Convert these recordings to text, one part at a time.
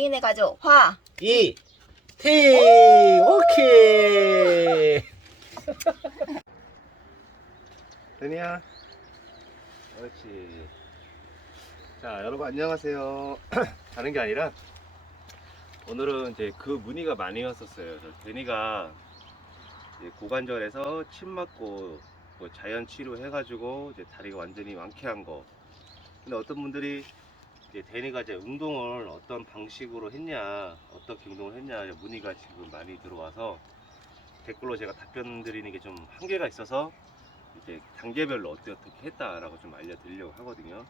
원댕이네 가족 화 이, 티, 오케이. 되냐? 그렇지. 자, 여러분 안녕하세요. 다른 게 아니라 오늘은 이제 그 문의가 많이 왔었어요. 저 데니가 고관절에서 침 맞고 뭐 자연 치료 해가지고 이제 다리가 완전히 완쾌한 거. 근데 어떤 분들이 이제 데니가 이제 운동을 어떤 방식으로 했냐, 어떻게 운동을 했냐 문의가 지금 많이 들어와서 댓글로 제가 답변 드리는 게 좀 한계가 있어서 이제 단계별로 어떻게 어떻게 했다라고 좀 알려드리려고 하거든요.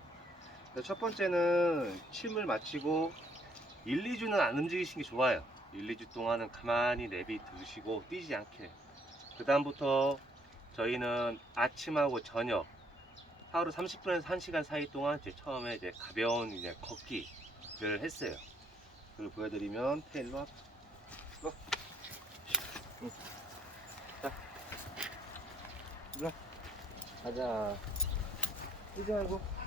첫 번째는 침을 마치고 1, 2주는 안 움직이시는 게 좋아요. 1, 2주 동안은 가만히 내비 두시고 뛰지 않게. 그 다음부터 저희는 아침하고 저녁 하루 30분에서 1시간 사이 동안 이제 처음에 이제 가벼운 이제 걷기를 했어요. 그걸 보여드리면 태 일로 와. 와. 가자. 뛰지 말고.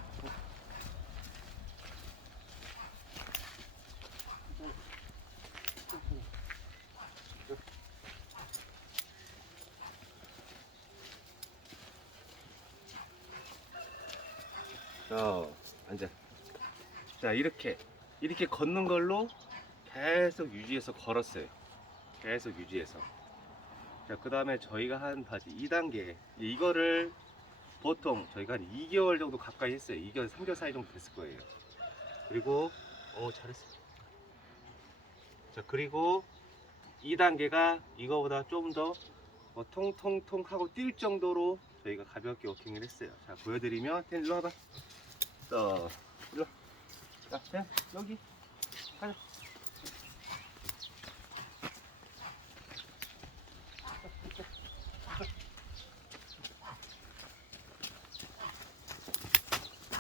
자, 앉아. 자, 이렇게. 이렇게 걷는 걸로 계속 유지해서 걸었어요. 계속 유지해서. 자, 그 다음에 저희가 한 바지 2단계. 이거를 보통 저희가 한 2개월 정도 가까이 했어요. 2개월, 3개월 사이 정도 됐을 거예요. 그리고, 어, 잘했어. 자, 그리고 2단계가 이거보다 좀더뭐 통통통 하고 뛸 정도로 저희가 가볍게 워킹을 했어요. 자, 보여드리면, 텐 일로 와봐. 또 일로. 자, 자 여기. 가자.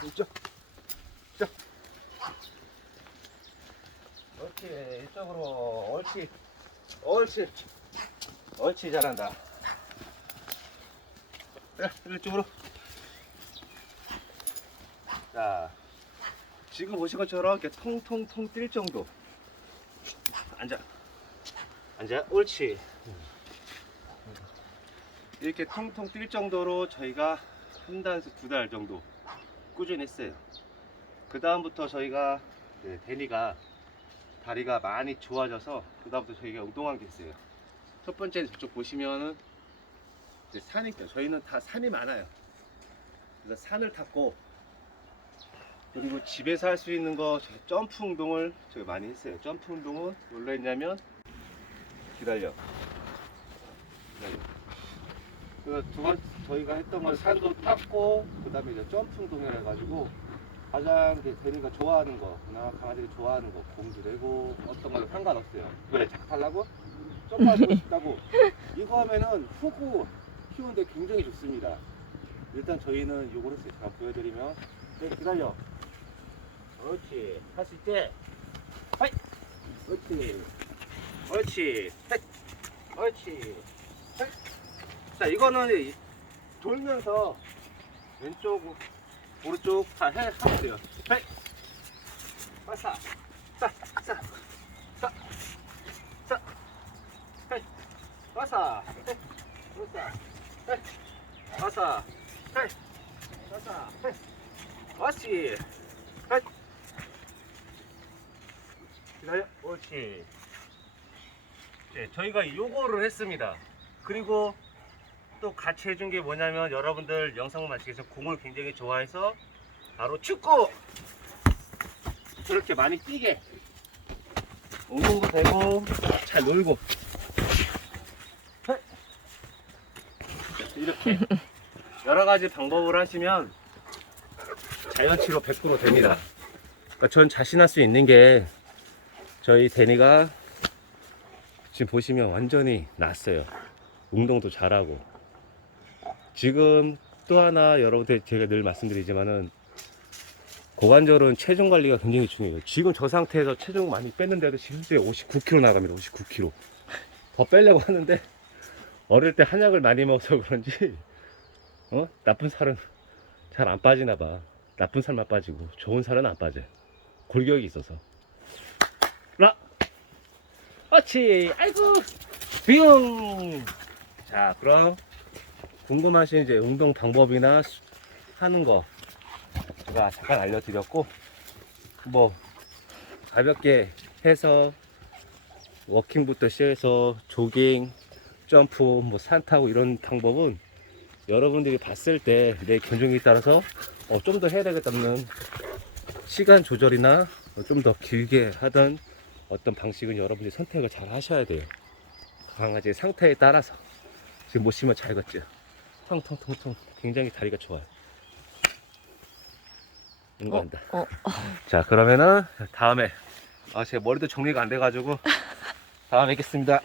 이쪽. 자 옳지. 이쪽으로 옳지. 옳지. 옳지. 잘한다. 자 이쪽으로 자, 지금 보신 것처럼 이렇게 통통통 뛸 정도. 앉아. 앉아. 옳지. 이렇게 통통 뛸 정도로 저희가 한 달에서 두 달 정도 꾸준히 했어요. 그 다음부터 저희가 네, 데니가 다리가 많이 좋아져서 그 다음부터 저희가 운동한 게 있어요. 첫 번째 저쪽 보시면은 이제 산이니까 저희는 다 산이 많아요. 그래서 산을 탔고 그리고 집에서 할 수 있는 거 저- 점프 운동을 제가 많이 했어요. 점프 운동은 뭘로 했냐면 기다려. 기다려. 그두 번 저희가 했던 건 산도 탔고 그다음에 이제 점프 운동을 해가지고 가장 이제 대리가 좋아하는 거, 나 강아지가 좋아하는 거 공주 내고 어떤 거는 상관없어요. 그래 작하려고 점프하고 싶다고 이거 하면은 후구 키우는데 굉장히 좋습니다. 일단 저희는 했어요. 제가 보여드리면 네, 기다려. 옳지. 할 수 있지? 하이. 옳지. 옳지. 헷. 옳지. 헷. 자, 이거는 이- 돌면서 왼쪽, 오른쪽 다 해, 하면 돼요. 헤이. 빠싸. 싸, 싸. 싸. 싸. 헤이. 빠싸. 헤이. 빠싸. 헤이. 빠싸. 헤이. 빠싸. 헤이. 옳지. 헤이. 기다려. 옳지. 네, 저희가 요거를 했습니다. 그리고 또 같이 해준 게 뭐냐면 여러분들 영상을 전 공을 굉장히 좋아해서 바로 축구! 저렇게 많이 뛰게 운동도 되고 잘 놀고 이렇게 여러 가지 방법을 하시면 자연치료 100% 됩니다. 그러니까 전 자신할 수 있는 게 저희 데니가 지금 보시면 완전히 났어요. 운동도 잘하고. 지금 또 하나 여러분들 제가 늘 말씀드리지만은 고관절은 체중 관리가 굉장히 중요해요. 지금 저 상태에서 체중 많이 뺐는데도 실제 59kg 나갑니다. 59kg. 더 빼려고 하는데 어릴 때 한약을 많이 먹어서 그런지 어? 나쁜 살은 잘 안 빠지나 봐. 나쁜 살만 빠지고 좋은 살은 안 빠져요. 골격이 있어서. 라. 어치. 아이고. 빙. 자, 그럼 궁금하신 이제 운동 방법이나 수- 하는 거 제가 잠깐 알려드렸고 뭐 가볍게 해서 워킹부터 시작해서 조깅, 점프, 뭐 산 타고 이런 방법은 여러분들이 봤을 때 내 견종에 따라서 어, 좀더 해야 되겠다는 시간 조절이나 좀 더 길게 하던 어떤 방식은 여러분들이 선택을 잘 하셔야 돼요. 강아지의 상태에 따라서 지금 보시면 잘 걷죠. 통통통통 굉장히 다리가 좋아요. 인간다. 어, 자 그러면은 다음에 아 제 머리도 정리가 안 돼가지고 다음에 뵙겠습니다.